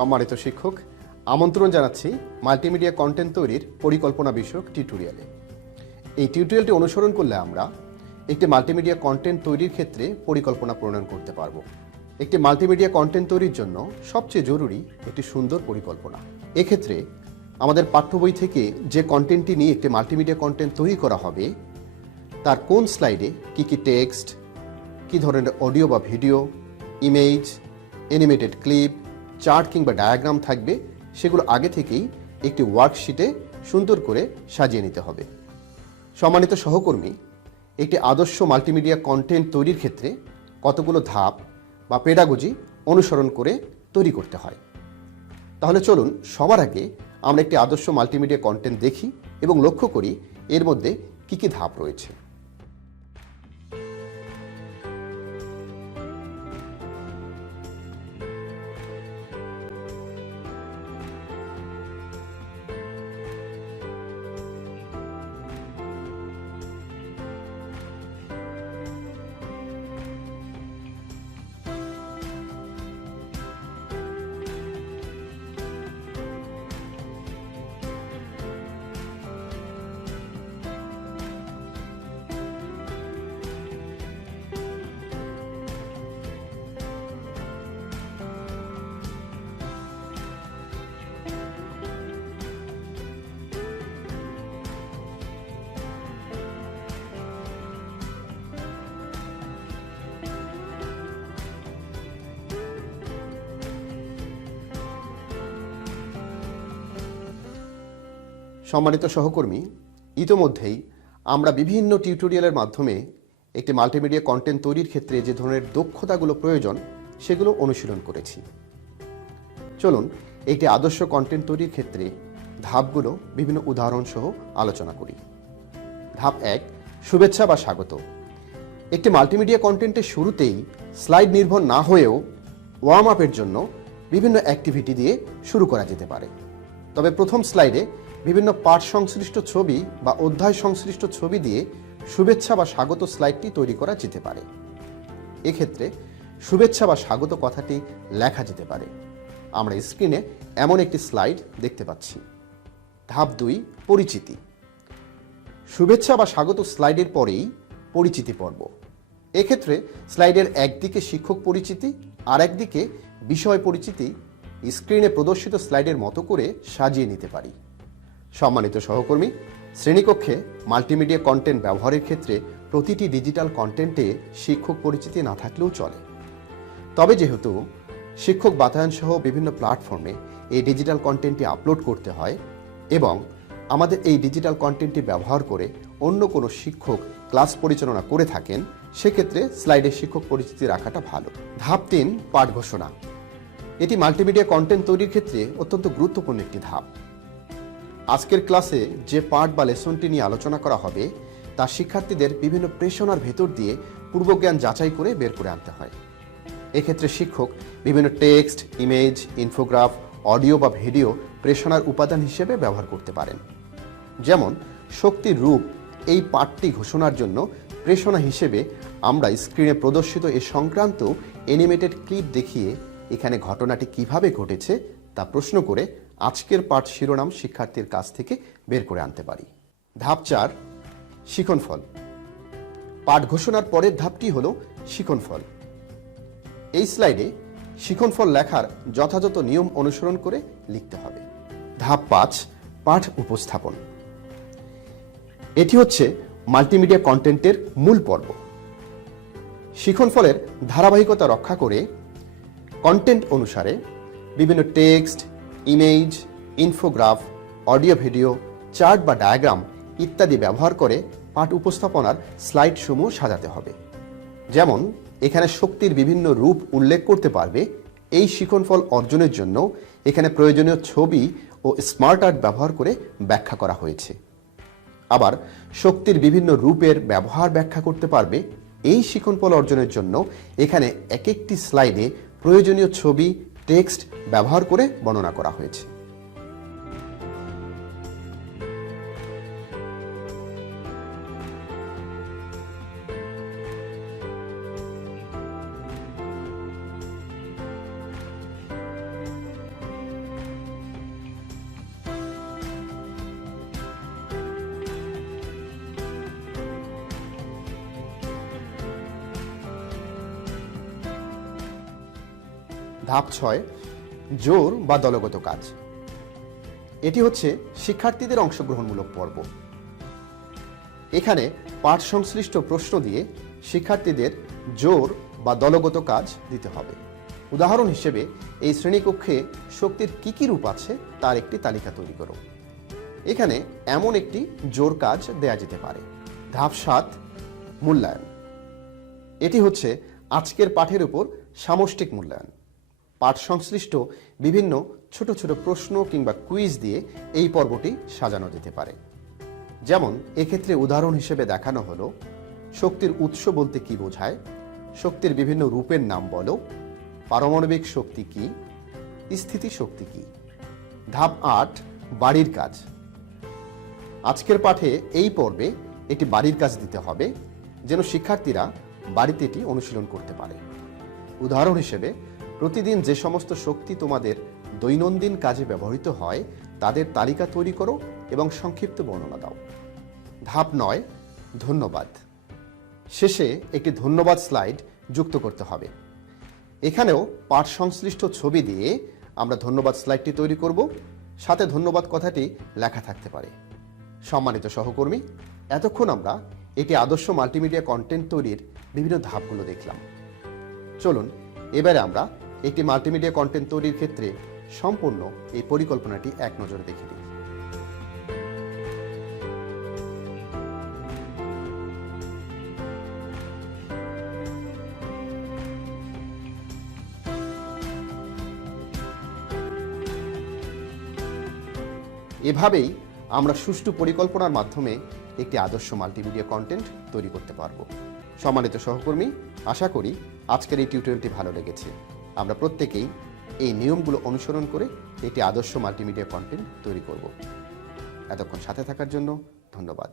সম্মানিত শিক্ষক, আমন্ত্রণ জানাচ্ছি মাল্টিমিডিয়া কন্টেন্ট তৈরির পরিকল্পনা বিষয়ক টিউটোরিয়ালে। এই টিউটোরিয়ালটি অনুসরণ করলে আমরা একটি মাল্টিমিডিয়া কন্টেন্ট তৈরির ক্ষেত্রে পরিকল্পনা প্রণয়ন করতে পারব। একটি মাল্টিমিডিয়া কন্টেন্ট তৈরির জন্য সবচেয়ে জরুরি একটি সুন্দর পরিকল্পনা। এক্ষেত্রে আমাদের পাঠ্য বই থেকে যে কন্টেন্টটি নিয়ে একটি মাল্টিমিডিয়া কন্টেন্ট তৈরি করা হবে, তার কোন স্লাইডে কী কী টেক্সট, কী ধরনের অডিও বা video, image, animated clip, chart কিংবা ডায়াগ্রাম থাকবে, সেগুলো আগে থেকেই একটি ওয়ার্কশিটে সুন্দর করে সাজিয়ে নিতে হবে। সম্মানিত সহকর্মী, একটি আদর্শ মাল্টিমিডিয়া কন্টেন্ট তৈরির ক্ষেত্রে কতগুলো ধাপ বা পেডাগজি অনুসরণ করে তৈরি করতে হয়। তাহলে চলুন সবার আগে আমরা একটি আদর্শ মাল্টিমিডিয়া কন্টেন্ট দেখি এবং লক্ষ্য করি এর মধ্যে কী কী ধাপ রয়েছে। সম্মানিত সহকর্মী, ইতোমধ্যেই আমরা বিভিন্ন টিউটোরিয়ালের মাধ্যমে একটি মাল্টিমিডিয়া কন্টেন্ট তৈরির ক্ষেত্রে যে ধরনের দক্ষতাগুলো প্রয়োজন সেগুলো অনুশীলন করেছি। চলুন একটি আদর্শ কন্টেন্ট তৈরির ক্ষেত্রে ধাপগুলো বিভিন্ন উদাহরণ সহ আলোচনা করি। ধাপ 1, শুভেচ্ছা বা স্বাগত। একটি মাল্টিমিডিয়া কন্টেন্টের শুরুতেই স্লাইড নির্ভর না হয়েও ওয়ার্ম আপের জন্য বিভিন্ন অ্যাক্টিভিটি দিয়ে শুরু করা যেতে পারে। তবে প্রথম স্লাইডে বিভিন্ন পাঠ সংশ্লিষ্ট ছবি বা অধ্যায় সংশ্লিষ্ট ছবি দিয়ে শুভেচ্ছা বা স্বাগত স্লাইডটি তৈরি করা যেতে পারে। এক্ষেত্রে শুভেচ্ছা বা স্বাগত কথাটি লেখা যেতে পারে। আমরা স্ক্রিনে এমন একটি স্লাইড দেখতে পাচ্ছি। ধাপ 2, পরিচিতি। শুভেচ্ছা বা স্বাগত স্লাইডের পরেই পরিচিতি পর্ব। এক্ষেত্রে স্লাইডের একদিকে শিক্ষক পরিচিতি আর একদিকে বিষয় পরিচিতি স্ক্রিনে প্রদর্শিত স্লাইডের মতো করে সাজিয়ে নিতে পারি। সম্মানিত সহকর্মী, শ্রেণীকক্ষে মাল্টিমিডিয়া কন্টেন্ট ব্যবহারের ক্ষেত্রে প্রতিটি ডিজিটাল কন্টেন্টে শিক্ষক পরিচিতি না থাকলেও চলে। তবে যেহেতু শিক্ষক বাতায়ন সহ বিভিন্ন প্ল্যাটফর্মে এই ডিজিটাল কন্টেন্টটি আপলোড করতে হয় এবং আমাদের এই ডিজিটাল কন্টেন্টটি ব্যবহার করে অন্য কোনো শিক্ষক ক্লাস পরিচালনা করে থাকেন, সেক্ষেত্রে স্লাইডে শিক্ষক পরিচিতি রাখাটা ভালো। ধাপ 3, পাঠ ঘোষণা। এটি মাল্টিমিডিয়া কন্টেন্ট তৈরির ক্ষেত্রে অত্যন্ত গুরুত্বপূর্ণ একটি ধাপ। আজকের ক্লাসে যে পাঠ বা লেসনটি নিয়ে আলোচনা করা হবে তা শিক্ষার্থীদের বিভিন্ন প্রেষণার ভেতর দিয়ে পূর্বজ্ঞান যাচাই করে বের করে আনতে হয়। এক্ষেত্রে শিক্ষক বিভিন্ন টেক্সট, ইমেজ, ইনফোগ্রাফ, অডিও বা ভিডিও প্রেষণার উপাদান হিসেবে ব্যবহার করতে পারেন। যেমন শক্তির রূপ এই পাঠটি ঘোষণার জন্য প্রেষণা হিসেবে আমরা স্ক্রিনে প্রদর্শিত এ সংক্রান্ত অ্যানিমেটেড ক্লিপ দেখিয়ে এখানে ঘটনাটি কিভাবে ঘটেছে তা প্রশ্ন করে আজকের পাঠ শিরোনাম শিক্ষার্থীর কাছ থেকে বের করে আনতে পারি। ধাপ 4, শিক্ষণফল। পাঠ ঘোষণার পরের ধাপটি হল শিক্ষণফল। এই স্লাইডে শিক্ষণফল লেখার যথাযথ নিয়ম অনুসরণ করে লিখতে হবে। ধাপ 5, পাঠ উপস্থাপন। এটি হচ্ছে মাল্টিমিডিয়া কন্টেন্টের মূল পর্ব। শিক্ষণফলের ধারাবাহিকতা রক্ষা করে কন্টেন্ট অনুসারে বিভিন্ন text, image, infograph, audio video, chart বা ডায়াগ্রাম ইত্যাদি ব্যবহার করে পাঠ উপস্থাপনার স্লাইড সমূহ সাজাতে হবে। যেমন এখানে শক্তির বিভিন্ন রূপ উল্লেখ করতে পারবে। এই শিক্ষণফল অর্জনের জন্য এখানে প্রয়োজনীয় ছবি ও স্মার্ট আর্ট ব্যবহার করে ব্যাখ্যা করা হয়েছে। আবার শক্তির বিভিন্ন রূপের ব্যবহার ব্যাখ্যা করতে পারবে। এই শিক্ষণফল অর্জনের জন্য এখানে এক একটি স্লাইডে প্রয়োজনীয় ছবি, টেক্সট ব্যবহার করে বর্ণনা করা হয়েছে। ধাপ 6, জোর বা দলগত কাজ। এটি হচ্ছে শিক্ষার্থীদের অংশগ্রহণমূলক পর্ব। এখানে পাঠ সংশ্লিষ্ট প্রশ্ন দিয়ে শিক্ষার্থীদের জোর বা দলগত কাজ দিতে হবে। উদাহরণ হিসেবে এই শ্রেণীকক্ষে শক্তির কি কি রূপ আছে তার একটি তালিকা তৈরি করো। এখানে এমন একটি জোর কাজ দেয়া যেতে পারে। ধাপ 7, মূল্যায়ন। এটি হচ্ছে আজকের পাঠের উপর সামষ্টিক মূল্যায়ন। পাঠ সংশ্লিষ্ট বিভিন্ন ছোট ছোট প্রশ্ন কিংবা কুইজ দিয়ে এই পর্বটি সাজানো যেতে পারে। যেমন এক্ষেত্রে উদাহরণ হিসেবে দেখানো হলো শক্তির উৎস বলতে কি বোঝায়, শক্তির বিভিন্ন রূপের নাম বলো, পারমাণবিক শক্তি কি, স্থিতি শক্তি কি। ধাপ 8, বাড়ির কাজ। আজকের পাঠে এই পর্বে একটি বাড়ির কাজ দিতে হবে যেন শিক্ষার্থীরা বাড়িতে এটি অনুশীলন করতে পারে। উদাহরণ হিসেবে প্রতিদিন যে সমস্ত শক্তি তোমাদের দৈনন্দিন কাজে ব্যবহৃত হয় তাদের তালিকা তৈরি করো এবং সংক্ষিপ্ত বর্ণনা দাও। ধাপ 9, ধন্যবাদ। শেষে একটি ধন্যবাদ স্লাইড যুক্ত করতে হবে। এখানেও পাঠ সংশ্লিষ্ট ছবি দিয়ে আমরা ধন্যবাদ স্লাইডটি তৈরি করব, সাথে ধন্যবাদ কথাটি লেখা থাকতে পারে। সম্মানিত সহকর্মী, এতক্ষণ আমরা এটি আদর্শ মাল্টিমিডিয়া কন্টেন্ট তৈরির বিভিন্ন ধাপগুলো দেখলাম। চলুন এবারে আমরা একটি মাল্টিমিডিয়া কন্টেন্ট তৈরির ক্ষেত্রে সম্পূর্ণ এই পরিকল্পনাটি এক নজরে দেখে নিই। এভাবেই আমরা সুষ্ঠু পরিকল্পনার মাধ্যমে একটি আদর্শ মাল্টিমিডিয়া কন্টেন্ট তৈরি করতে পারব। সম্মানিত সহকর্মী, আশা করি আজকের এই টিউটোরিয়ালটি ভালো লেগেছে। আমরা প্রত্যেকেই এই নিয়মগুলো অনুসরণ করে একটি আদর্শ মাল্টিমিডিয়া কন্টেন্ট তৈরি করব। এতক্ষণ সাথে থাকার জন্য ধন্যবাদ।